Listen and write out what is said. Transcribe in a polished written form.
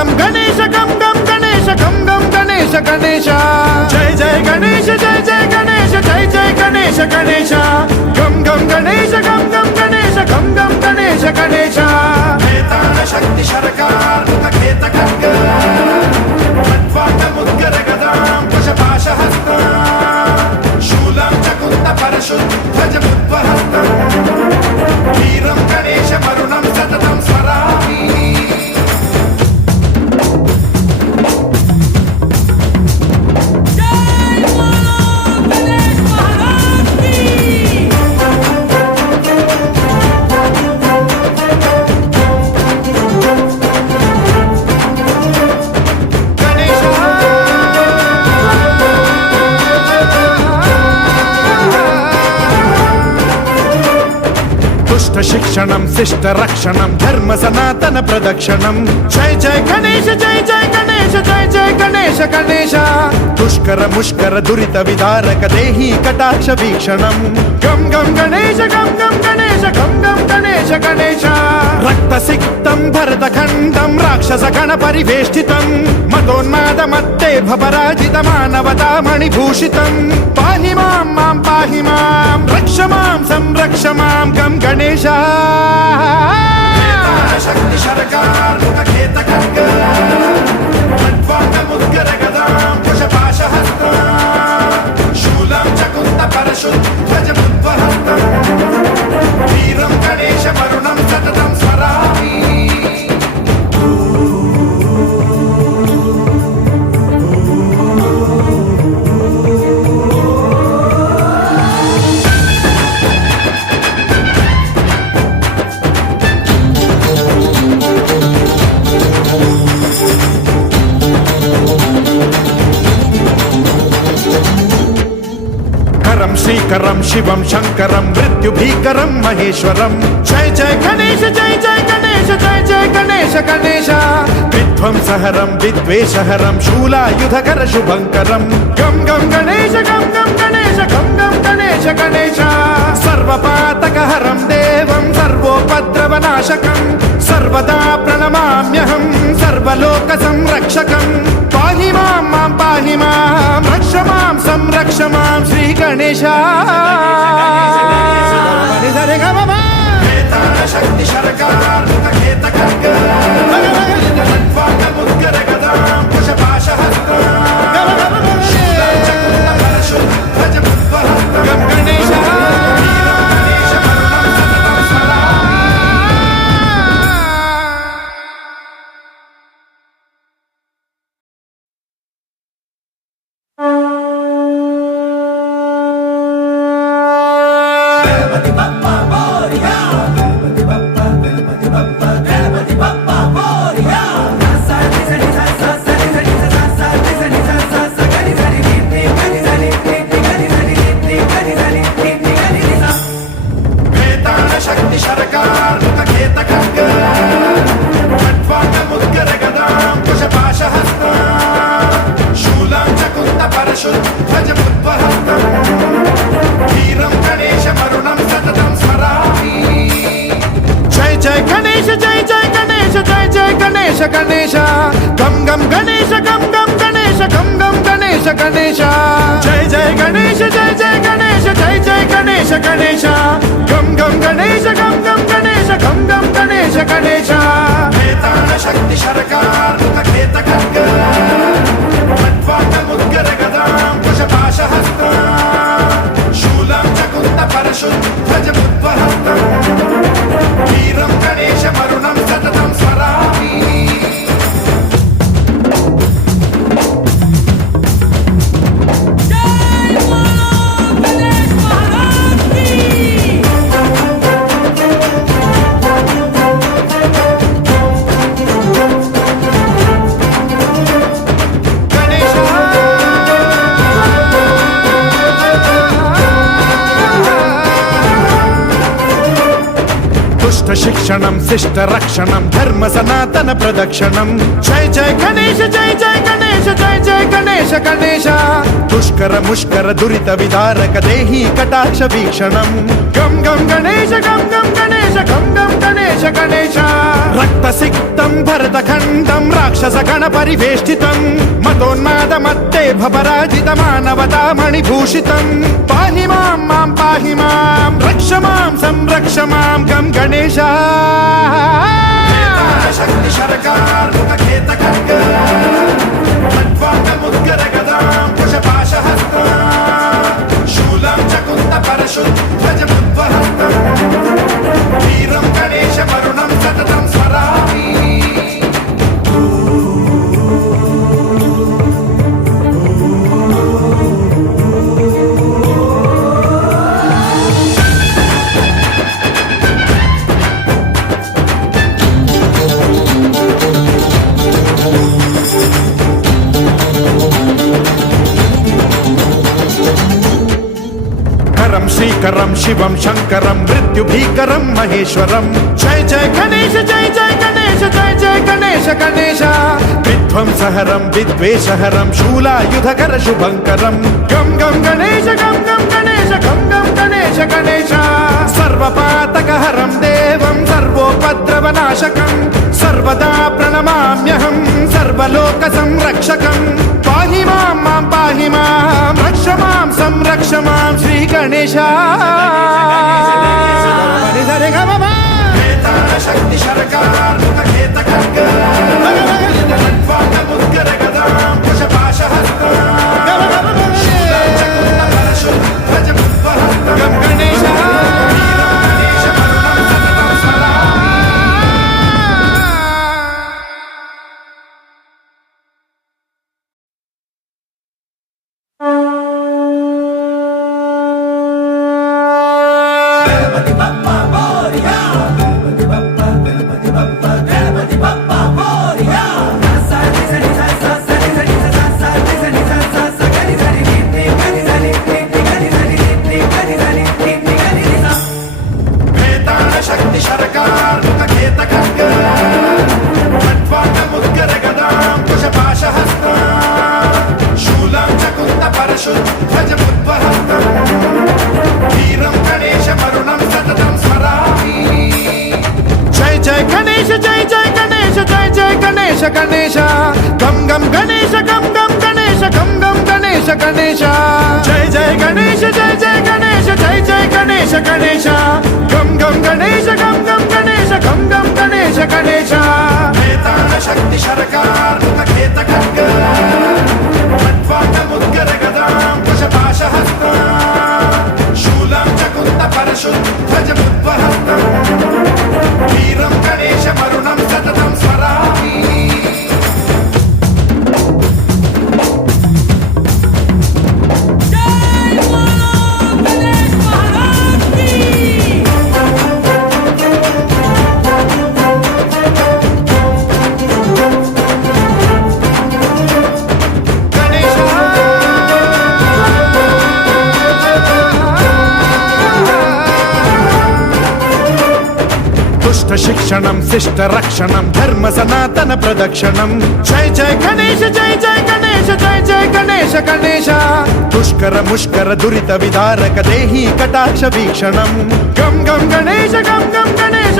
గం గణేశ గం గం గణేశ గం గం గణేశ గణేశ జై జై గణేశ జై జై గణేశ జై జై గణేశ గణేశ గం గం గణేశ గం గం గణేశ గం గం గణేశ గణేశ వేతాళ శక్తి శరకార్ ముఖేత ఖడ్గ ఖడ్వాట ముద్గర గదాం కుశపాశ హస్త శూలం చకుంత పరశుధ్వజ ముద్వహస్తం వీరం గణేశ మరుణం సతతం స్మరామి శిక్షణం శిష్ట రక్షణం ధర్మ సనాతన ప్రదక్షిణం జై జై గణేశ జై జై గణేశ జై జై గణేశ గణేశ దుష్కర ముష్కర దురిత విదారక దేహి కటాక్ష వీక్షణం గం గం గణేశ గం గం గణేశ గం గం గణేశ గణేశ రక్త సిక్తం భరత ఖండం రాక్షస గణ పరివేష్టితం మతోన్మాద మత్తే భపరాజిత మానవతా మణిభూషితం పాహి మాం మాం పాహి మాం రక్ష మాం సంరక్ష మాం గం గణేశ శక్తి శరకార్ ముఖేత ఖడ్గ ఖడ్వాట ముద్గర గదాం కుశపాశ హస్త శూలం చకుంత పరశుధ్వజ ముద్వహస్తం వీరం గణేశ మరుణం సతతం స్మరామి శ్రీకరం శివం శంకరం మృత్యుభీకరం మహేశ్వరం జై జై గణేశ జై జై గణేశ జై జై గణేశ గణేశ విధ్వంసహరం విద్వేషహరం శూలాయుధకర శుభంకరం గం గం గణేశ గం గం గణేశ గం గం గణేశ గణేశ సర్వపాతకహరం దేవం సర్వోపద్రవనాశకం సర్వదా ప్రణమామ్యహం సర్వలోక సంరక్షకం పాహి మాం మాం పాహి మాం రక్ష మాం సంరక్ష మాం శ్రీ గణేశ శక్తి శరకార్ ముఖేత ఖడ్గ ఖడ్వాట ముద్గర గదాం కుశపాశ హస్త శూలం చకుంత పరశుధ్వజ ముద్వహస్తం గం గణేశ గణేశ గం గం గణేశ గం గం గణేశ గం గం గణేశ గణేశ జై జై గణేశ జై జై గణేశ జై జై గణేశ గణేశ గం గం గణేశ గం గం గణేశ గం గం గణేశ గణేశ వేతాళ శక్తి శరకార్ ముఖేత ఖడ్గ ఖడ్వాట ముద్గర గదాం కుశపాశ హస్త శూలం చకుంత పరశుధ్వజ ముద్వహస్తం వీరం గణేశ మరుణం సతతం స్మరామి శిక్షణం శిష్ట రక్షణం ధర్మ సనాతన ప్రదక్షిణం జై జై గణేశ జై జై గణేశ జై జై గణేశ గణేశ దుష్కర ముష్కర దురిత విదారక దేహి కటాక్ష వీక్షణం గం గం గణేశ గం గం గణేశ గం గం గణేశ గణేశ రక్త సిక్తం భరత ఖండం రాక్షస గణ పరివేష్టితం మతోన్మాద మత్తే భవరాజిత మానవతా మణిభూషితం పాహి మాం మాం పాహి మాం రక్ష మాం సంరక్ష మాం గం గణేశ శక్తి శరకార్ ముఖేత ఖడ్గ ఖడ్వాంగ ముద్గర గదాం కుశపాశ హస్త శూలం చకుంద పరశుత్ ధ్వజ ముద్వహస్తం వీరం గణేశ వరుణం సతతం స్మరామి శ్రీకరం శివం శంకరం మృత్యుభీకరం మహేశ్వరం జయ జయ గణేశ జయ జయ గణేశ జయ జయ గణేశ గణేశ విధ్వంసహరం విద్వేషహరం శూలాయుధకర శుభంకరం గం గం గణేశ గం గం గణేశ గం గం గణేశ గణేశ సర్వపాతకహరం దేవం సర్వోపద్రవనాశకం సర్వదా ప్రణమామ్యహం సర్వలోక సంరక్షకం పాహి మాం మాం పాహి మాం రక్ష మాం సంరక్ష మాం శ్రీ గణేశ శక్తి శరకార్ ముఖేత ఖడ్గ ఖడ్వాంగ ముద్గర గదాం కుశపాశ హస్త శూలం చకుంద పరశుత్ ధ్వజ ముద్వహస్తం గం గణేశ గణేశ గం గం గణేశ గం గం గణేశ గం గం గణేశ గణేశ జయ జయ గణేశ జయ జయ గణేశ జయ జయ గణేశ గణేశ గం గం గణేశ గం గం గణేశ గం గం గణేశ గణేశ శక్తి శరకార్ ముఖేత ఖడ్గ ఖడ్వాంగ ముద్గర గదాం కుశపాశ హస్త శూలం చకుంద పరశుత్ ధ్వజ ముద్వహస్తం వీరం గణేశ వరుణం సతతం స్మరామి శిక్షణం శిష్ట రక్షణం ధర్మ సనాతన ప్రదక్షిణం జయ జయ గణేశ జయ జయ గణేశ జయ జయ గణేశ గణేశ దుష్కర ముష్కర దురిత విదారక దేహి కటాక్ష వీక్షణం గం గం గణేశ గం గం గణేశ